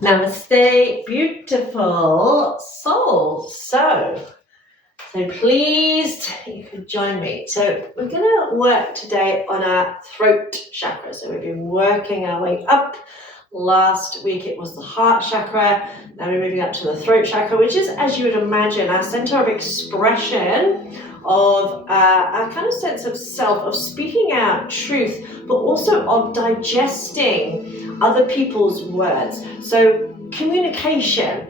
Namaste, beautiful souls. So pleased you could join me. So we're going to work today on our throat chakra. So we've been working our way up. Last week it was the heart chakra. Now we're moving up to the throat chakra, which is, as you would imagine, our center of expression of our kind of sense of self, of speaking out truth, but also of digesting other people's words. So communication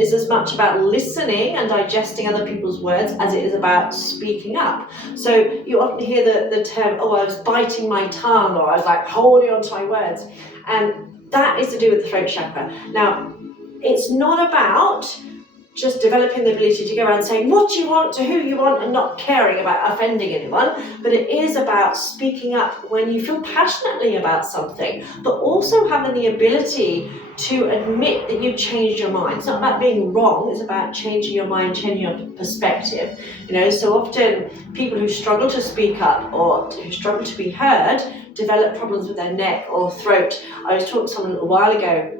is as much about listening and digesting other people's words as it is about speaking up. So you often hear the term, oh, I was biting my tongue, or I was like holding on to my words. And that is to do with the throat chakra. Now, it's not about just developing the ability to go around saying what you want to who you want and not caring about offending anyone, but it is about speaking up when you feel passionately about something, but also having the ability to admit that you've changed your mind. It's not about being wrong, it's about changing your mind, changing your perspective. So often people who struggle to speak up or who struggle to be heard develop problems with their neck or throat. I was talking to someone a little while ago,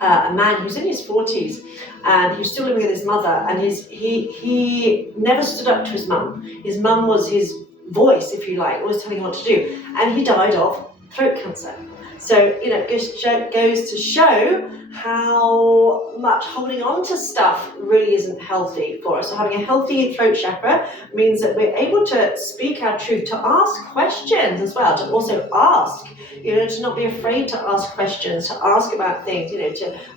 a man who's in his 40s, and he was still living with his mother, and he never stood up to his mum. His mum was his voice, if you like, always telling him what to do, and he died of throat cancer. So, it goes to show how much holding on to stuff really isn't healthy for us. So having a healthy throat chakra means that we're able to speak our truth, to ask questions as well, to also ask, to not be afraid to ask questions, to ask about things,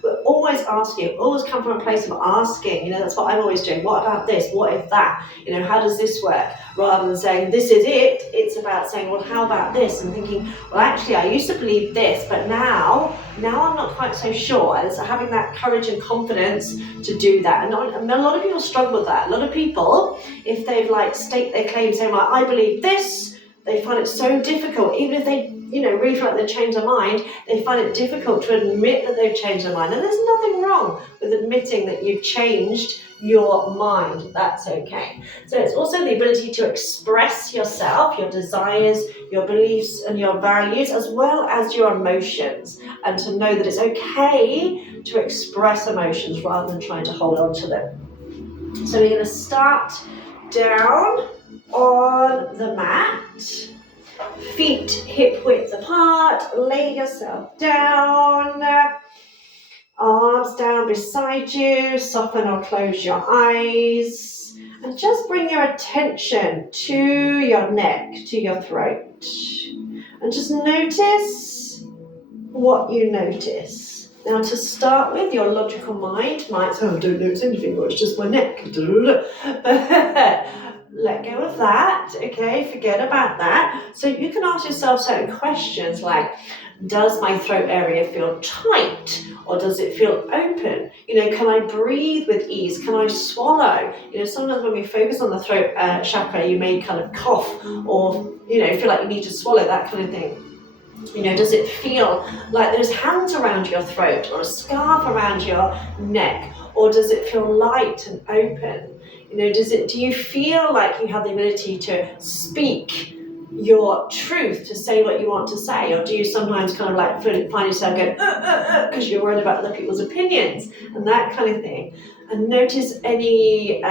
we're always asking, always come from a place of asking, that's what I'm always doing. What about this? What if that? How does this work? Rather than saying, this is it, it's about saying, well, how about this? And thinking, well, actually, I used to believe this, but now I'm not quite so sure. And so having that courage and confidence to do that. And a lot of people struggle with that. A lot of people, if they've state their claim saying, well, I believe this, they find it so difficult, even if they really feel like they've changed their mind, they find it difficult to admit that they've changed their mind. And there's nothing wrong with admitting that you've changed your mind. That's okay. So it's also the ability to express yourself, your desires, your beliefs and your values, as well as your emotions, and to know that it's okay to express emotions rather than trying to hold on to them. So we're going to start down on the mat, feet hip width apart, lay yourself down, arms down beside you, soften or close your eyes, and just bring your attention to your neck, to your throat, and just notice what you notice. Now, to start with, your logical mind might say, I don't notice anything, or it's just my neck. But let go of that, okay? Forget about that. So you can ask yourself certain questions like, does my throat area feel tight, or does it feel open? Can I breathe with ease? Can I swallow? Sometimes when we focus on the throat chakra, you may kind of cough or, feel like you need to swallow, that kind of thing. Does it feel like there's hands around your throat or a scarf around your neck, or does it feel light and open? Do you feel like you have the ability to speak your truth, to say what you want to say, or do you sometimes kind of find yourself going because you're worried about other people's opinions and that kind of thing? And notice any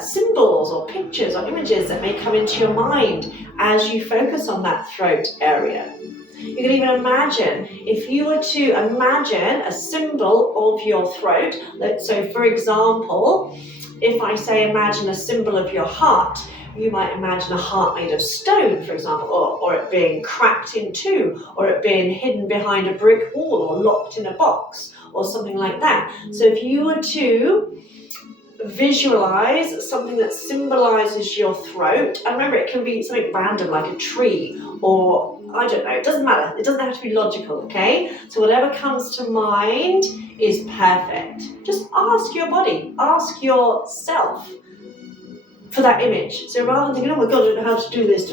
symbols or pictures or images that may come into your mind as you focus on that throat area. You can even imagine, if you were to imagine a symbol of your throat, so for example, if I say imagine a symbol of your heart, you might imagine a heart made of stone, for example, or it being cracked in two, or it being hidden behind a brick wall or locked in a box or something like that. So if you were to visualize something that symbolizes your throat, and remember, it can be something random like a tree or I don't know, it doesn't matter. It doesn't have to be logical, okay? So whatever comes to mind is perfect. Just ask your body, ask yourself for that image. So rather than thinking, oh my God, I don't know how to do this,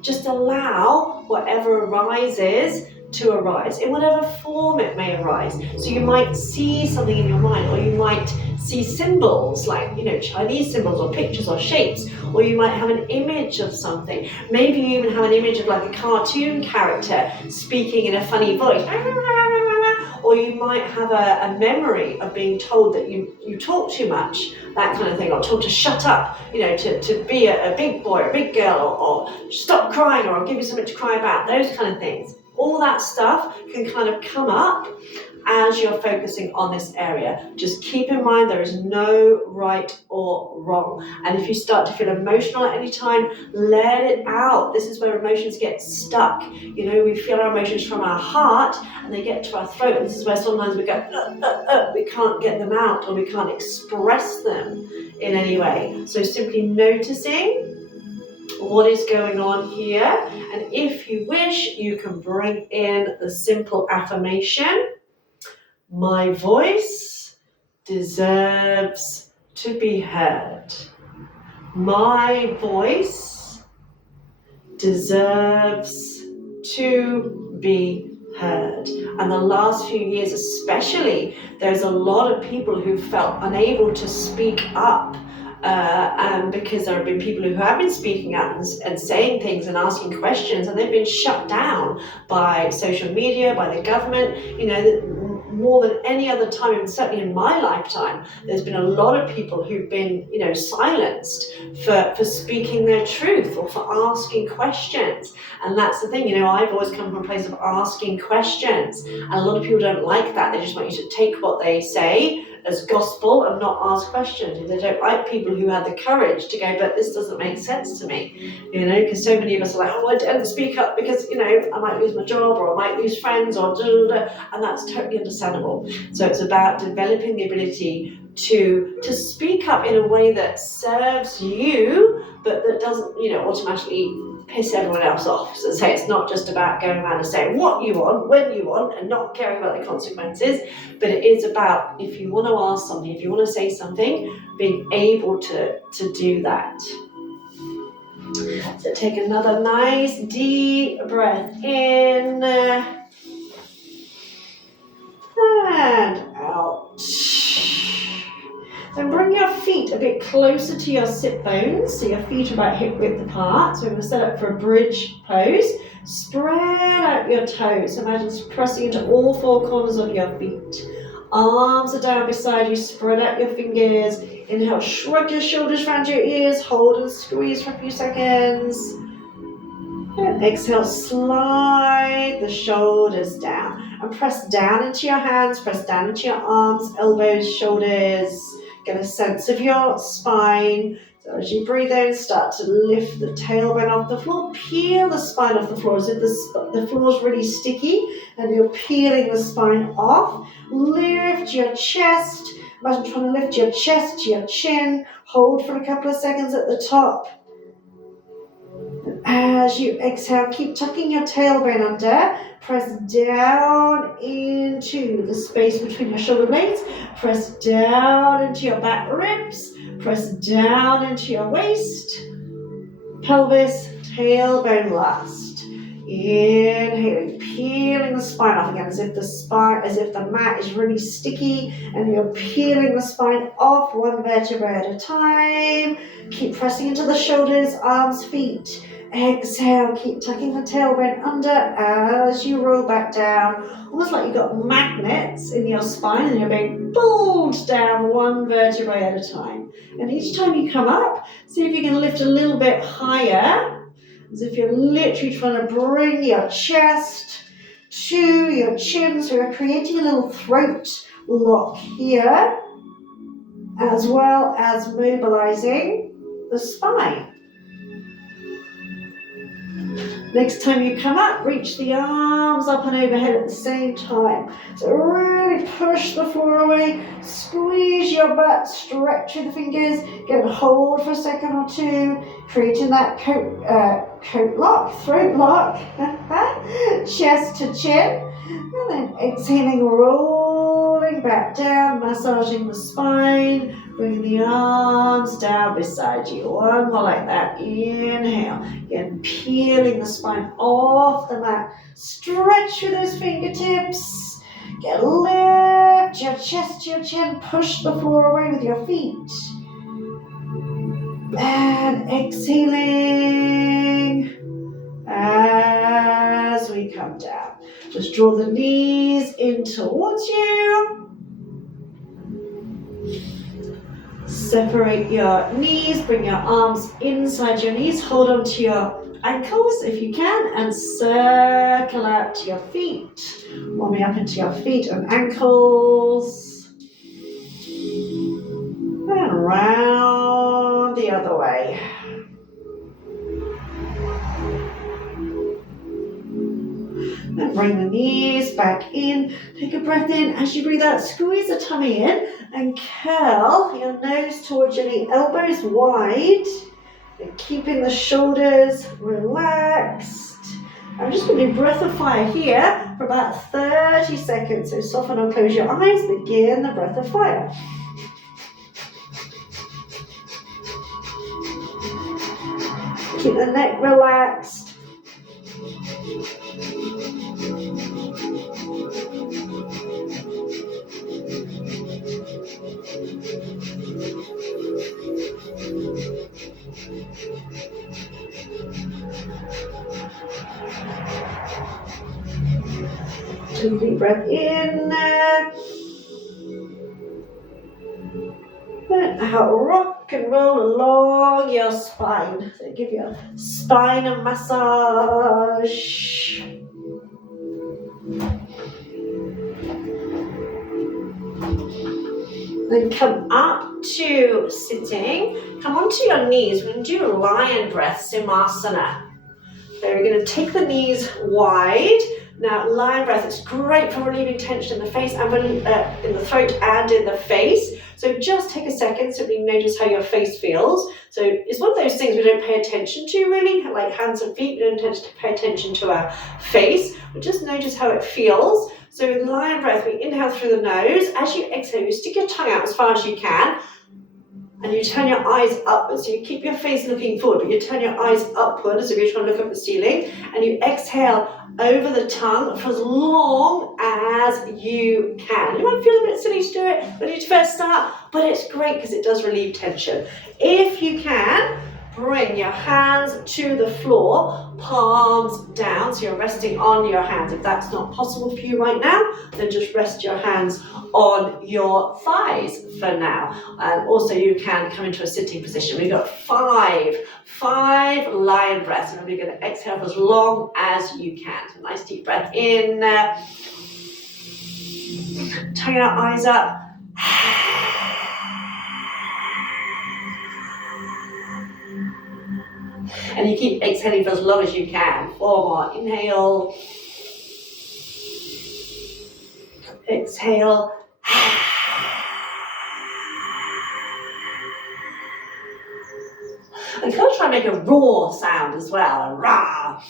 just allow whatever arises to arise, in whatever form it may arise. So you might see something in your mind, or you might see symbols like, Chinese symbols or pictures or shapes, or you might have an image of something. Maybe you even have an image of like a cartoon character speaking in a funny voice, or you might have a memory of being told that you talk too much, that kind of thing, or told to shut up, to be a big boy or a big girl, or stop crying, or I'll give you something to cry about, those kind of things. All that stuff can kind of come up as you're focusing on this area. Just keep in mind there is no right or wrong. And if you start to feel emotional at any time, let it out. This is where emotions get stuck. We feel our emotions from our heart and they get to our throat. And this is where sometimes we go, we can't get them out, or we can't express them in any way. So simply noticing what is going on here. And if you wish, you can bring in the simple affirmation: my voice deserves to be heard. My voice deserves to be heard. And the last few years especially, there's a lot of people who felt unable to speak up, because there have been people who have been speaking up and saying things and asking questions, and they've been shut down by social media, by the government. More than any other time, and certainly in my lifetime, there's been a lot of people who've been, silenced for speaking their truth or for asking questions. And that's the thing, I've always come from a place of asking questions. And a lot of people don't like that. They just want you to take what they say as gospel and not ask questions. They don't like people who have the courage to go, but this doesn't make sense to me, because so many of us are like, I don't speak up because, I might lose my job, or I might lose friends, or and that's totally understandable. So it's about developing the ability to speak up in a way that serves you, but that doesn't, automatically piss everyone else off. So say it's not just about going around and saying what you want, when you want, and not caring about the consequences, but it is about, if you want to ask something, if you want to say something, being able to do that. So take another nice deep breath in and out. Then bring your feet a bit closer to your sit bones, so your feet are about hip width apart. So we're going to set up for a bridge pose. Spread out your toes. So imagine pressing into all four corners of your feet. Arms are down beside you, spread out your fingers. Inhale, shrug your shoulders around your ears, hold and squeeze for a few seconds. And exhale, slide the shoulders down. And press down into your hands, press down into your arms, elbows, shoulders. Get a sense of your spine. So as you breathe in, start to lift the tailbone off the floor. Peel the spine off the floor as if the floor is really sticky and you're peeling the spine off. Lift your chest. Imagine trying to lift your chest to your chin. Hold for a couple of seconds at the top. And as you exhale, keep tucking your tailbone under. Press down into the space between your shoulder blades. Press down into your back ribs. Press down into your waist, pelvis, tailbone last. Inhaling, peeling the spine off again, as if the mat is really sticky, and you're peeling the spine off one vertebra at a time. Keep pressing into the shoulders, arms, feet. Exhale, keep tucking the tailbone under as you roll back down, almost like you've got magnets in your spine and you're being pulled down one vertebrae at a time. And each time you come up, see if you can lift a little bit higher, as if you're literally trying to bring your chest to your chin. So you're creating a little throat lock here, as well as mobilizing the spine. Next time you come up, reach the arms up and overhead at the same time. So really push the floor away, squeeze your butt, stretch your fingers, get a hold for a second or two, creating that throat lock, chest to chin, and then exhaling, rolling back down, massaging the spine, bringing the arms down beside you. One more like that. Inhale. Again, peeling the spine off the mat. Stretch through those fingertips. Lift your chest to your chin. Push the floor away with your feet. And exhaling as we come down. Just draw the knees in towards you. Separate your knees, bring your arms inside your knees, hold on to your ankles if you can, and circle out to your feet. Warming up into your feet and ankles. And round the other way. And bring the knees back in. Take a breath in. As you breathe out, squeeze the tummy in and curl your nose towards your knee, elbows wide. And keeping the shoulders relaxed. I'm just going to do breath of fire here for about 30 seconds. So soften or close your eyes. Begin the breath of fire. Keep the neck relaxed. Take a deep breath in. And out, rock and roll along your spine. So give your spine a massage. Then come up to sitting. Come onto your knees. We're going to do lion breath, Simasana. So we're going to take the knees wide. Now, lion breath is great for relieving tension in the face and in the throat and in the face. So just take a second, simply notice how your face feels. So it's one of those things we don't pay attention to really, like hands and feet, we don't tend to pay attention to our face, but just notice how it feels. So with lion breath, we inhale through the nose. As you exhale, you stick your tongue out as far as you can, and you turn your eyes upwards. So you keep your face looking forward, but you turn your eyes upward as if you're trying to look up at the ceiling, and you exhale over the tongue for as long as you can. You might feel a bit silly to do it when you first start, but it's great because it does relieve tension. If you can, bring your hands to the floor, palms down, so you're resting on your hands. If that's not possible for you right now, then just rest your hands on your thighs for now. And also you can come into a sitting position. We've got five lion breaths, and we're going to exhale for as long as you can. So nice deep breath in, tongue out, eyes up. And you keep exhaling for as long as you can. 4 more. Inhale. Exhale. And kind of try and make a roar sound as well. A rah.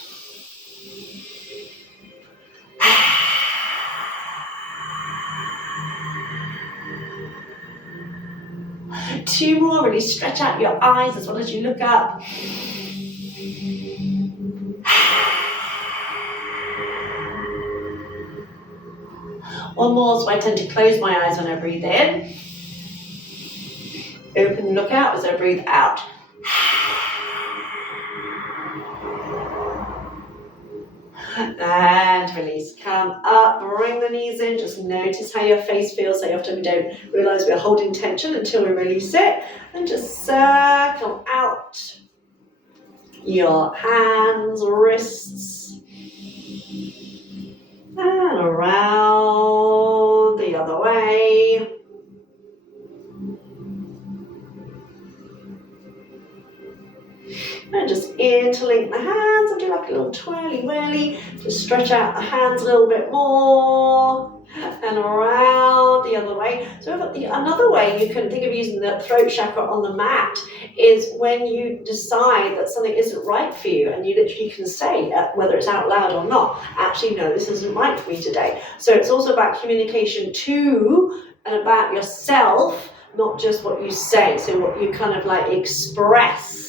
2 more. Really stretch out your eyes as well as you look up. One more, so I tend to close my eyes when I breathe in. Open and look out as I breathe out. And release. Come up, bring the knees in. Just notice how your face feels. So often we don't realize we're holding tension until we release it. And just circle out your hands, wrists, and around the other way. And just interlink the hands and do like a little twirly whirly. Just stretch out the hands a little bit more. And around the other way. So another way you can think of using the throat chakra on the mat is when you decide that something isn't right for you, and you literally can say, whether it's out loud or not, actually, no, this isn't right for me today. So it's also about communication to and about yourself, not just what you say, so what you kind of like express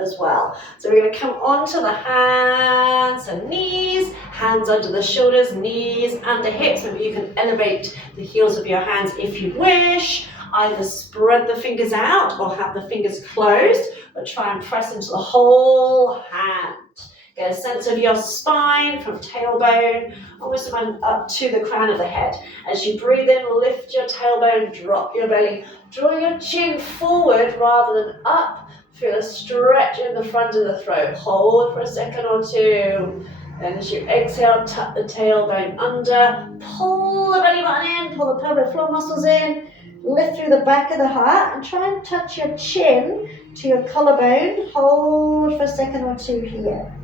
as well. So we're going to come onto the hands and knees, hands under the shoulders, knees under hips. Maybe you can elevate the heels of your hands if you wish. Either spread the fingers out or have the fingers closed, but try and press into the whole hand. Get a sense of your spine from tailbone, almost up to the crown of the head. As you breathe in, lift your tailbone, drop your belly. Draw your chin forward rather than up. Feel a stretch in the front of the throat. Hold for a second or two. Then as you exhale, tuck the tailbone under. Pull the belly button in, pull the pelvic floor muscles in. Lift through the back of the heart and try and touch your chin to your collarbone. Hold for a second or two here.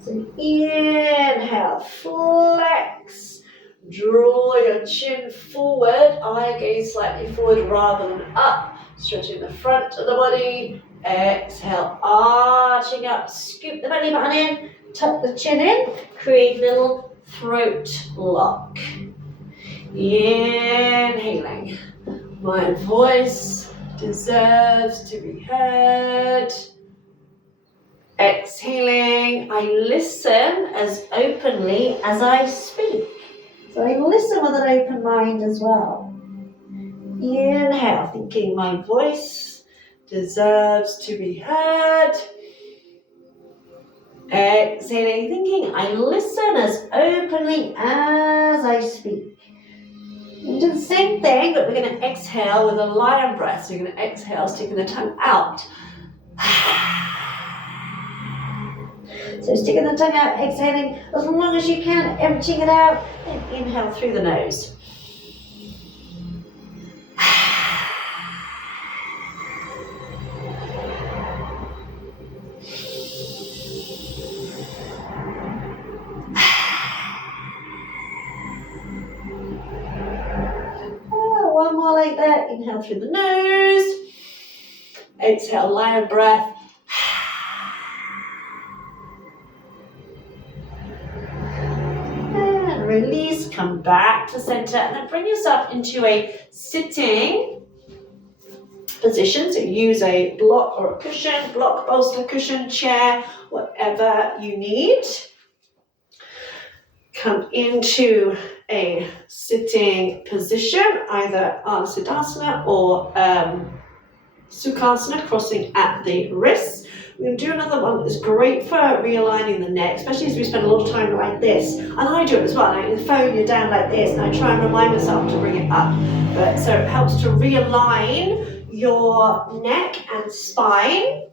So inhale, flex. Draw your chin forward, eye gaze slightly forward rather than up. Stretching the front of the body. Exhale, arching up. Scoop the belly button in. Tuck the chin in. Create a little throat lock. Inhaling. My voice deserves to be heard. Exhaling, I listen as openly as I speak. So I listen with an open mind as well. Inhale, thinking my voice deserves to be heard. Exhaling, thinking I listen as openly as I speak. You do the same thing, but we're going to exhale with a lion breath. So you're going to exhale, sticking the tongue out. So sticking the tongue out, exhaling as long as you can, emptying it out, and inhale through the nose. One more like that. Inhale through the nose. Exhale, lion breath. And release, come back to center, and then bring yourself into a sitting position. So use a block or a cushion, block, bolster, cushion, chair, whatever you need. Come into a sitting position, either Siddhasana or Sukhasana, crossing at the wrists. We're going to do another one that's great for realigning the neck, especially as we spend a lot of time like this. And I do it as well. Like the phone, you're down like this, and I try and remind myself to bring it up. But so it helps to realign your neck and spine.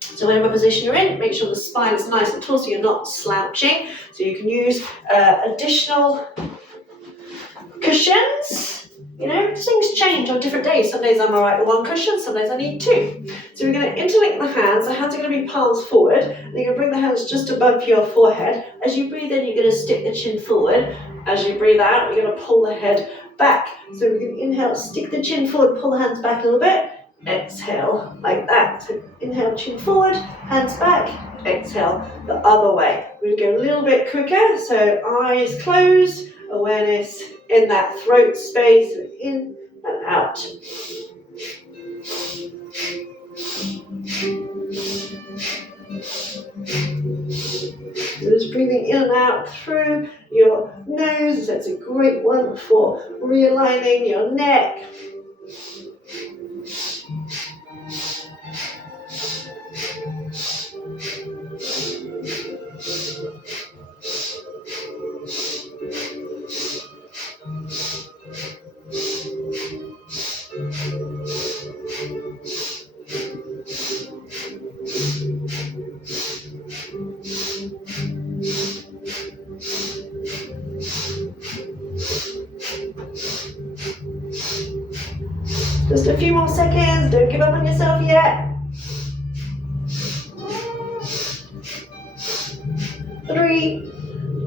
So whatever position you're in, make sure the spine is nice and tall so you're not slouching. So you can use additional cushions. You know, things change on different days. Some days I'm all right with one cushion, some days I need two. So we're going to interlink the hands. The hands are going to be palms forward. And you're going to bring the hands just above your forehead. As you breathe in, you're going to stick the chin forward. As you breathe out, you're going to pull the head back. So we're going to inhale, stick the chin forward, pull the hands back a little bit. Exhale, like that. So inhale, chin forward, hands back. Exhale, the other way. We're going to go a little bit quicker. So eyes closed, awareness in that throat space, in and out. So just breathing in and out through your nose. That's a great one for realigning your neck. Just a few more seconds, don't give up on yourself yet. 3,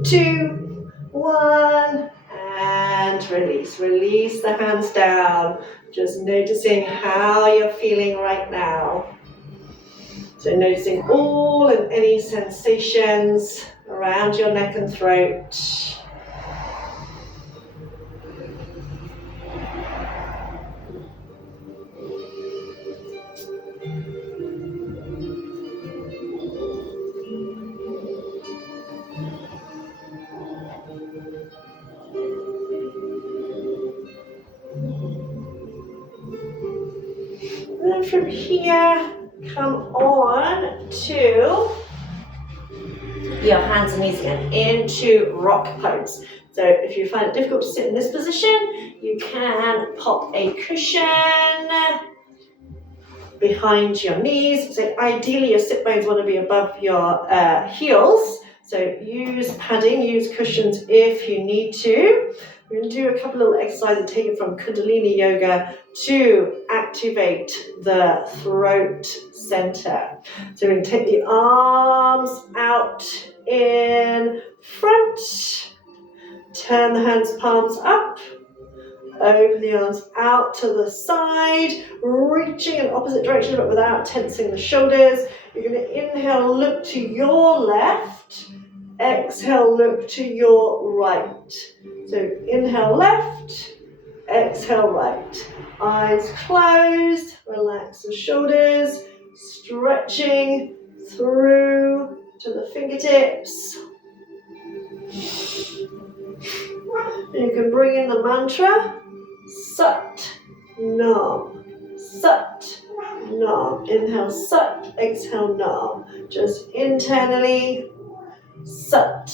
2, 1, and release. Release the hands down. Just noticing how you're feeling right now. So noticing all and any sensations around your neck and throat. And then from here, come on to your hands and knees again into rock pose. So if you find it difficult to sit in this position, you can pop a cushion behind your knees. So ideally your sit bones want to be above your heels. So use padding, use cushions if you need to. We're going to do a couple little exercises taken from Kundalini Yoga to activate the throat center. So we're going to take the arms out in front, turn the hands, palms up, open the arms out to the side, reaching in opposite direction but without tensing the shoulders. You're going to inhale, look to your left, exhale, look to your right. So inhale left, exhale right. Eyes closed, relax the shoulders, stretching through to the fingertips. You can bring in the mantra, Sat Nam, Sat Nam. Inhale Sat, exhale Nam. Just internally, Sat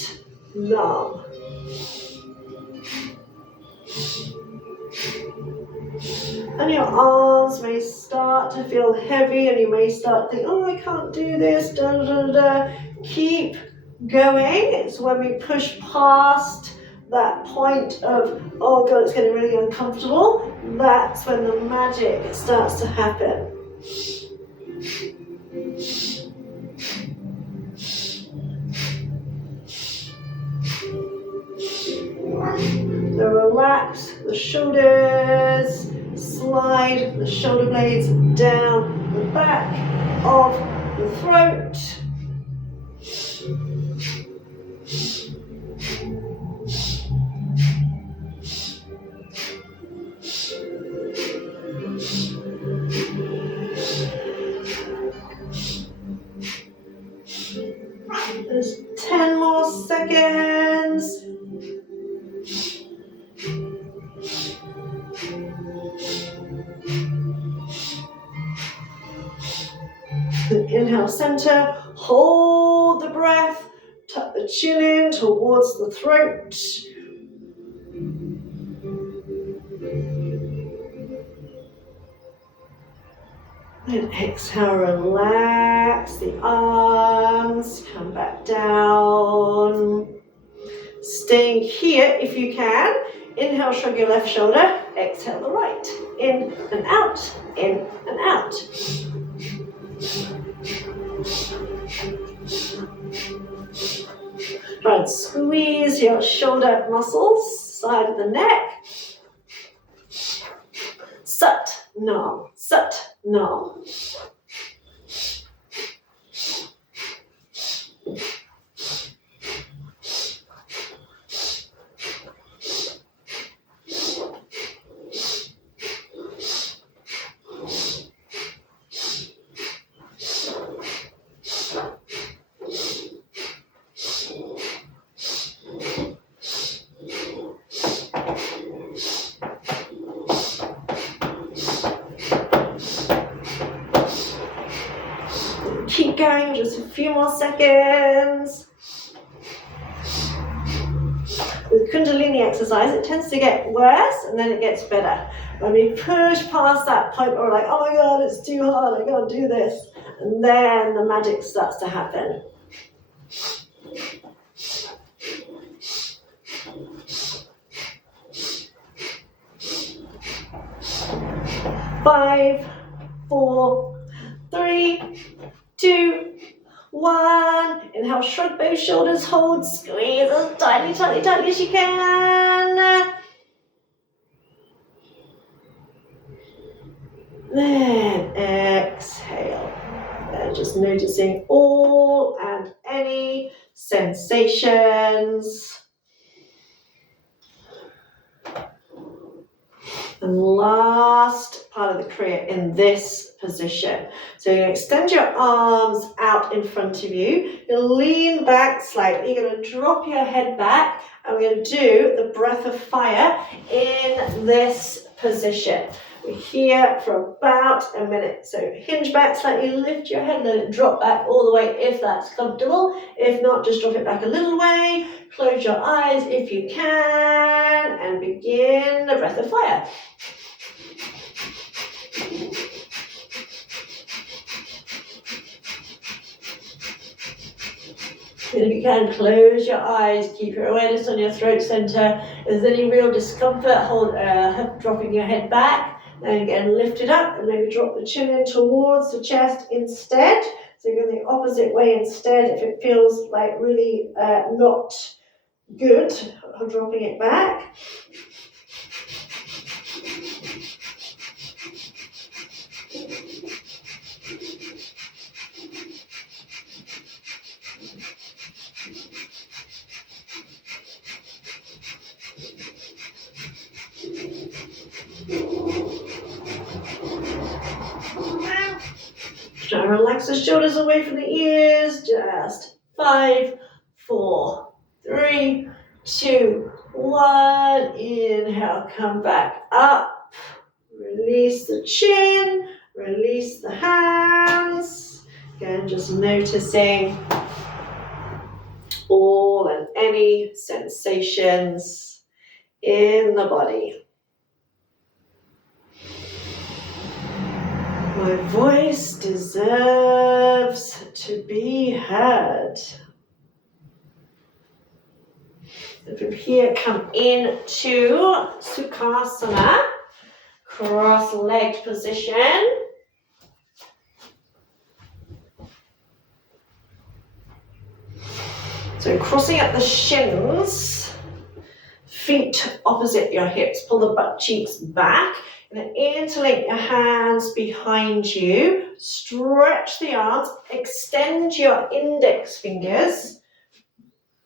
Nam. And your arms may start to feel heavy and you may start to think, oh, I can't do this, da da da da. Keep going. It's when we push past that point of, oh God, it's getting really uncomfortable. That's when the magic starts to happen. So relax the shoulders, slide the shoulder blades down the back of the throat. There's 10 more seconds. Inhale, center, hold the breath, tuck the chin in towards the throat. And exhale, relax the arms, come back down. Staying here if you can. Inhale, shrug your left shoulder, exhale the right. In and out, in and out. Try and squeeze your shoulder muscles, side of the neck. Sat Nam, Sat Nam. Keep going, just a few more seconds. With Kundalini exercise, it tends to get worse and then it gets better. When we push past that point where we're like, oh my God, it's too hard, I can't do this. And then the magic starts to happen. Five, 4, 3, 2, 1. Inhale, shrug both shoulders, hold, squeeze as tightly, tightly, tightly as you can. Then exhale. And just noticing all and any sensations. And last part of the Kriya in this position. So you're going to extend your arms out in front of you. You'll lean back slightly. You're going to drop your head back. And we're going to do the breath of fire in this position. We're here for about a minute. So hinge back slightly, lift your head, let it drop back all the way if that's comfortable. If not, just drop it back a little way. Close your eyes if you can and begin a breath of fire. And if you can, close your eyes, keep your awareness on your throat center. If there's any real discomfort, dropping your head back. And again, lift it up and maybe drop the chin in towards the chest instead. So you're going the opposite way instead. If it feels like really not good, dropping it back. Try and relax the shoulders away from the ears. Just 5, 4, 3, 2, 1. Inhale, come back up. Release the chin. Release the hands. Again, just noticing all and any sensations in the body. My voice deserves to be heard. And from here, come into Sukhasana, cross-legged position. So crossing up the shins, feet opposite your hips, pull the butt cheeks back. And then interlink your hands behind you, stretch the arms, extend your index fingers,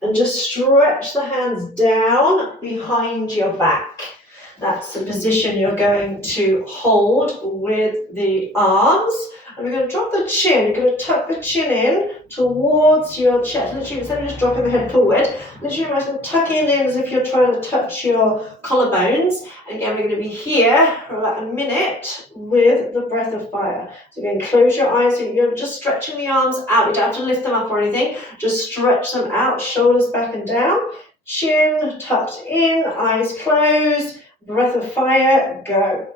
and just stretch the hands down behind your back. That's the position you're going to hold with the arms. And we're going to drop the chin, you're going to tuck the chin in towards your chest. Literally, instead of just dropping the head forward, literally you're going to tuck it in as if you're trying to touch your collarbones. And again, we're going to be here for about a minute with the breath of fire. So again, close your eyes. So you're just stretching the arms out. You don't have to lift them up or anything. Just stretch them out, shoulders back and down. Chin tucked in, eyes closed. Breath of fire, go.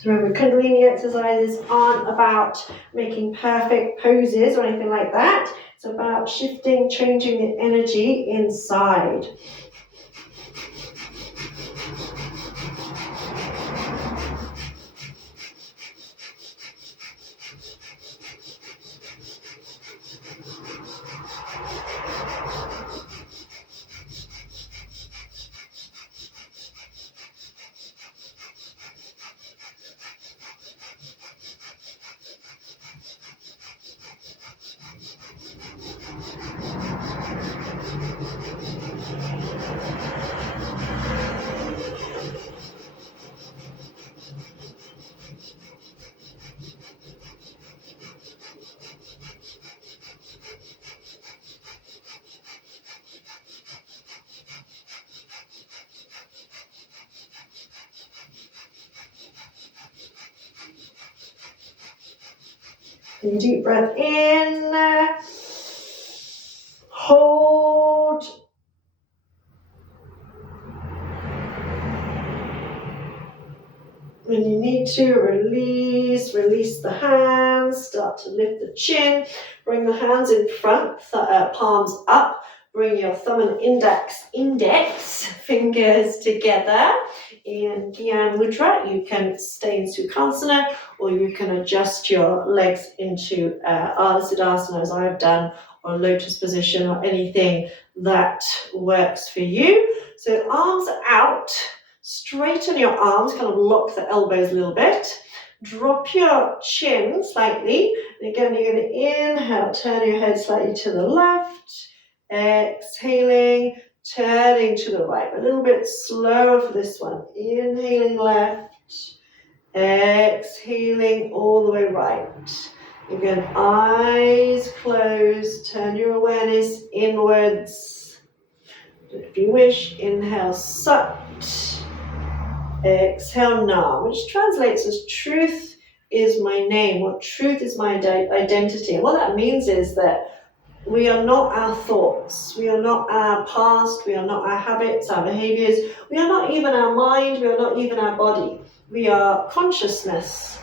So remember, Kundalini exercises aren't about making perfect poses or anything like that. It's about shifting, changing the energy inside. Deep breath in, hold, when you need to, release the hands, start to lift the chin, bring the hands in front, palms up, bring your thumb and index fingers together in Gyan Mudra. You can stay in Sukhasana or you can adjust your legs into Ardha Siddhasana as I've done, or lotus position, or anything that works for you. So arms out, straighten your arms, kind of lock the elbows a little bit. Drop your chin slightly. And again, you're going to inhale, turn your head slightly to the left. Exhaling, turning to the right. A little bit slower for this one. Inhaling left. Exhaling all the way right. Again, eyes closed. Turn your awareness inwards. If you wish, inhale Sat, exhale Nam, which translates as truth is my name, or truth is my identity. And what that means is that we are not our thoughts, we are not our past, we are not our habits, our behaviors, we are not even our mind, we are not even our body. We are consciousness,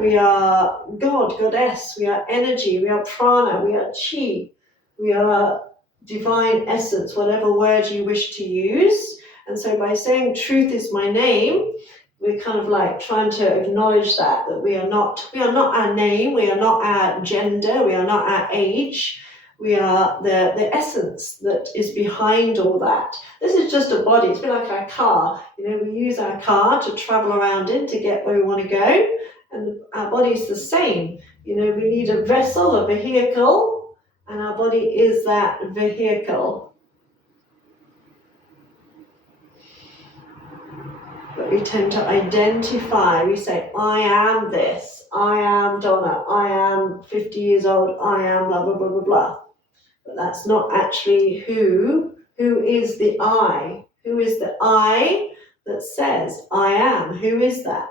we are God, Goddess, we are energy, we are prana, we are chi, we are divine essence, whatever word you wish to use. And so by saying truth is my name, we're kind of like trying to acknowledge that we are not our name, we are not our gender, we are not our age. We are the essence that is behind all that. This is just a body. It's a bit like our car. We use our car to travel around in to get where we want to go. And our body is the same. We need a vessel, a vehicle, and our body is that vehicle. But we tend to identify. We say, I am this. I am Donna. I am 50 years old. I am blah, blah, blah, blah, blah. But that's not actually who is the I. Who is the I that says, I am? Who is that?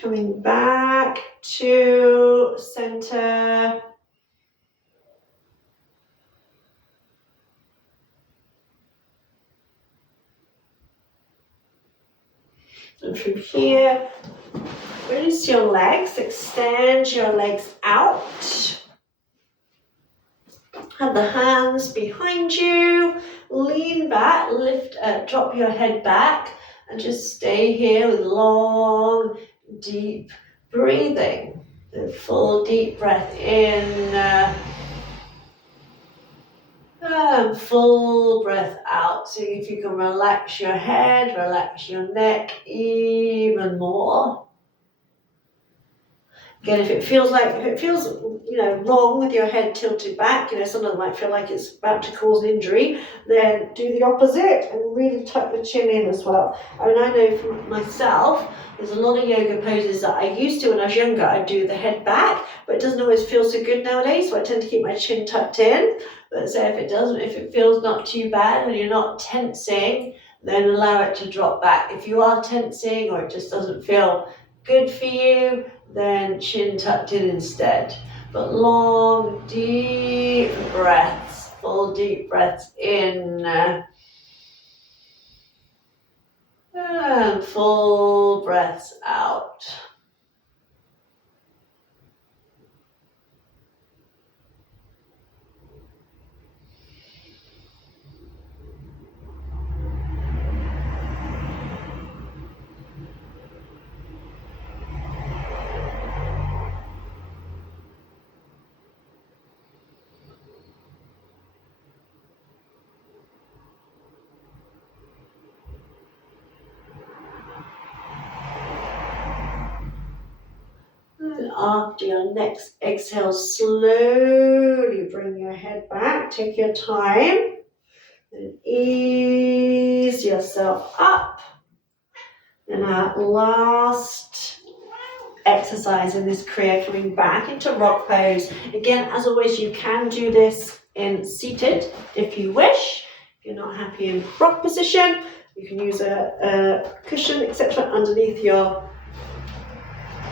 Coming back to center. And from here, release your legs, extend your legs out. Have the hands behind you, lean back, drop your head back, and just stay here with long, deep breathing. A full deep breath in, and full breath out. So if you can relax your head, relax your neck even more. Again, if it feels wrong with your head tilted back, sometimes it might feel like it's about to cause an injury, then do the opposite and really tuck the chin in as well. I know for myself, there's a lot of yoga poses that I used to when I was younger. I'd do the head back, but it doesn't always feel so good nowadays, so I tend to keep my chin tucked in. But say if it feels not too bad and you're not tensing, then allow it to drop back. If you are tensing or it just doesn't feel good for you, then chin tucked in instead. But long, deep breaths, full deep breaths in, and full breaths out. After your next exhale, slowly bring your head back. Take your time and ease yourself up. And our last exercise in this kriya, coming back into rock pose. Again, as always, you can do this in seated if you wish. If you're not happy in rock position, you can use a cushion, etc., underneath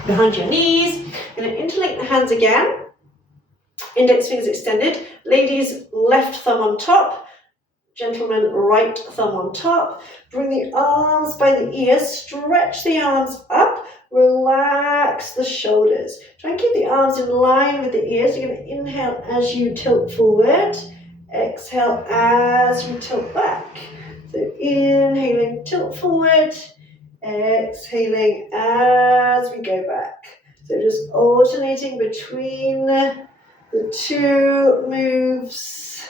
behind your knees. Going to interlink the hands again. Index fingers extended. Ladies, left thumb on top. Gentlemen, right thumb on top. Bring the arms by the ears. Stretch the arms up. Relax the shoulders. Try and keep the arms in line with the ears. You're going to inhale as you tilt forward. Exhale as you tilt back. So inhaling, tilt forward. Exhaling as we go back. So just alternating between the two moves.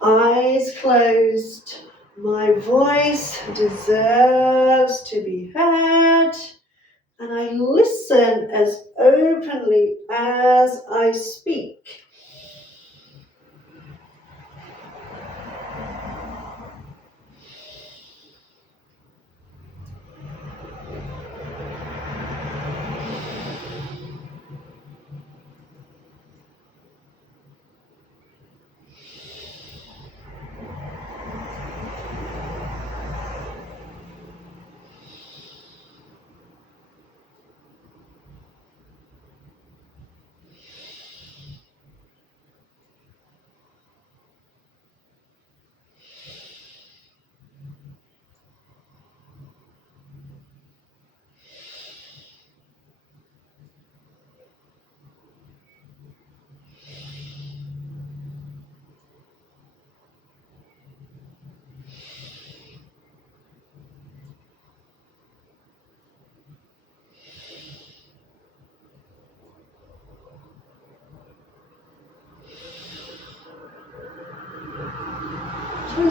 Eyes closed. My voice deserves to be heard. And I listen listen as openly as I speak.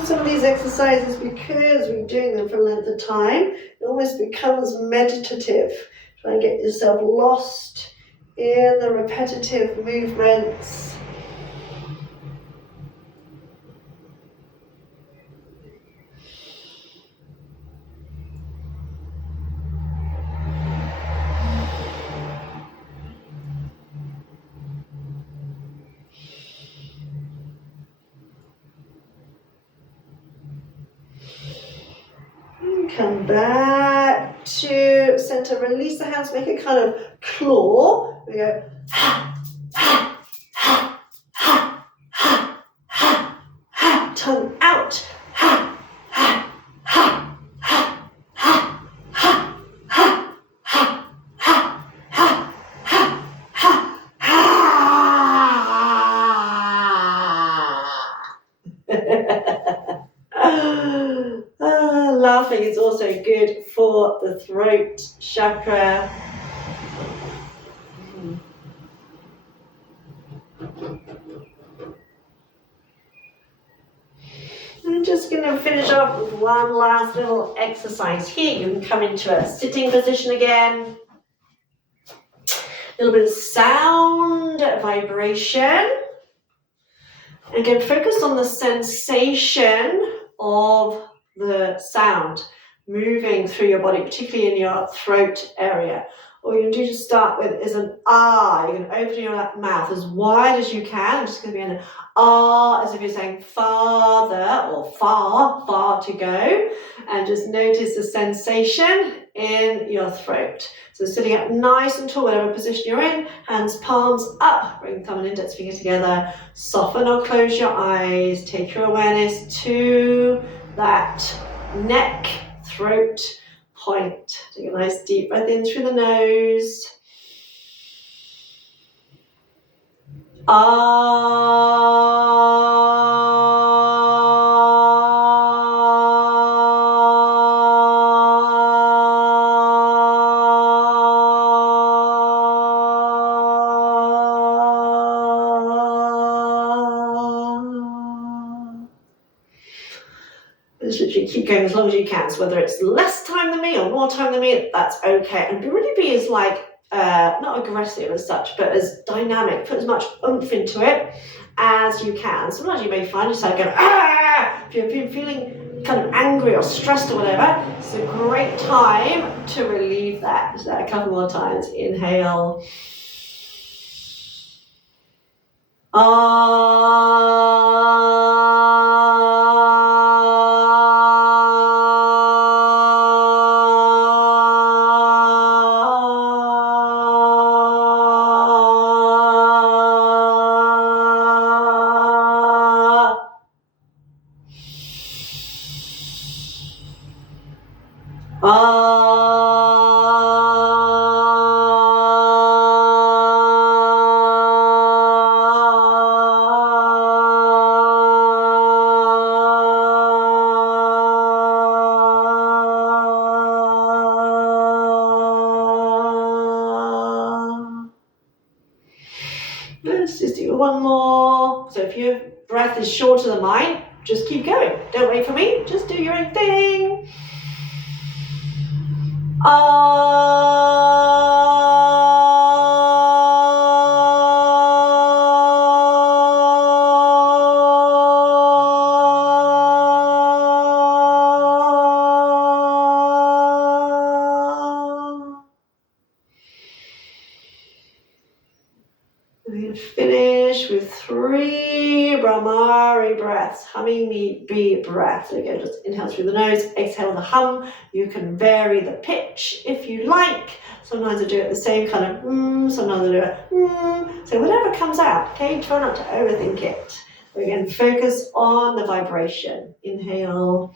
Some of these exercises, because we're doing them for a length of time, it almost becomes meditative. Try and get yourself lost in the repetitive movements. Come back to center, release the hands, make a kind of claw. We go ha, ha, ha, ha, ha, ha, ha. Tongue out. Ha, ha, ha, ha, ha, ha, ha, ha, ha, ha, ha, ha. Laughing is also good for the throat chakra. I'm just going to finish off with one last little exercise here. You can come into a sitting position again. A little bit of sound, vibration. And again, focus on the sensation of the sound moving through your body, particularly in your throat area. All you're going to do to start with is an ah. You're going to open your mouth as wide as you can. I'm just going to be an ah, as if you're saying farther or far to go. And just notice the sensation in your throat. So sitting up nice and tall, whatever position you're in, hands palms up, bring thumb and index finger together, soften or close your eyes, take your awareness to that neck, throat point. Take a nice deep breath in through the nose. Literally keep going as long as you can. So whether it's less time than me or more time than me, that's okay. And really be as not aggressive as such, but as dynamic. Put as much oomph into it as you can. Sometimes you may find yourself going, ah! If you're feeling kind of angry or stressed or whatever, it's a great time to relieve that. Just that a couple more times. Inhale. Let's just do one more. So if your breath is shorter than mine, just keep going. Don't wait for me, just do your own thing. And finish with 3 Brahmari breaths, humming bee breath. So again, just inhale through the nose, exhale the hum. You can vary the pitch if you like. Sometimes I do it the same kind of sometimes I do it So whatever comes out, okay? Try not to overthink it. So again, focus on the vibration. Inhale.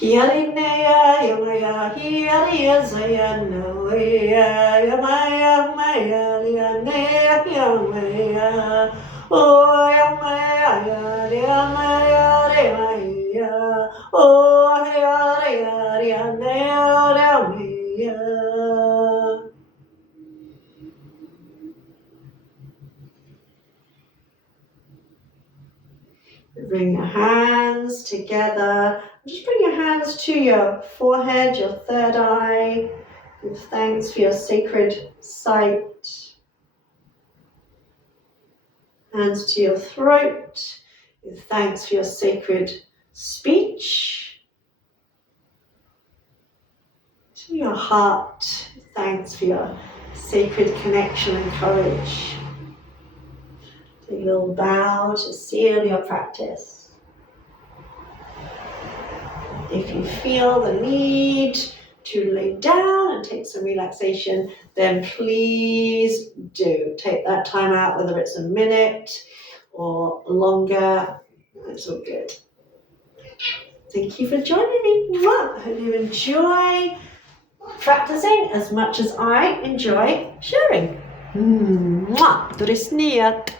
Hialinea, Yamaya, Hialia, Zayana, Yamaya, Maya, Lianea, Yamaya, Oh, Yamaya, Yamaya, Yamaya, Oh, Hialia, Lianea, Yamaya. Bring your hands together. Just bring your hands to your forehead, your third eye. Give thanks for your sacred sight. Hands to your throat. Give thanks for your sacred speech. To your heart. Thanks for your sacred connection and courage. Take a little bow to seal your practice. If you feel the need to lay down and take some relaxation, then please do. Take that time out, whether it's a minute or longer. It's all good. Thank you for joining me. I hope you enjoy practicing as much as I enjoy sharing. Do det snett.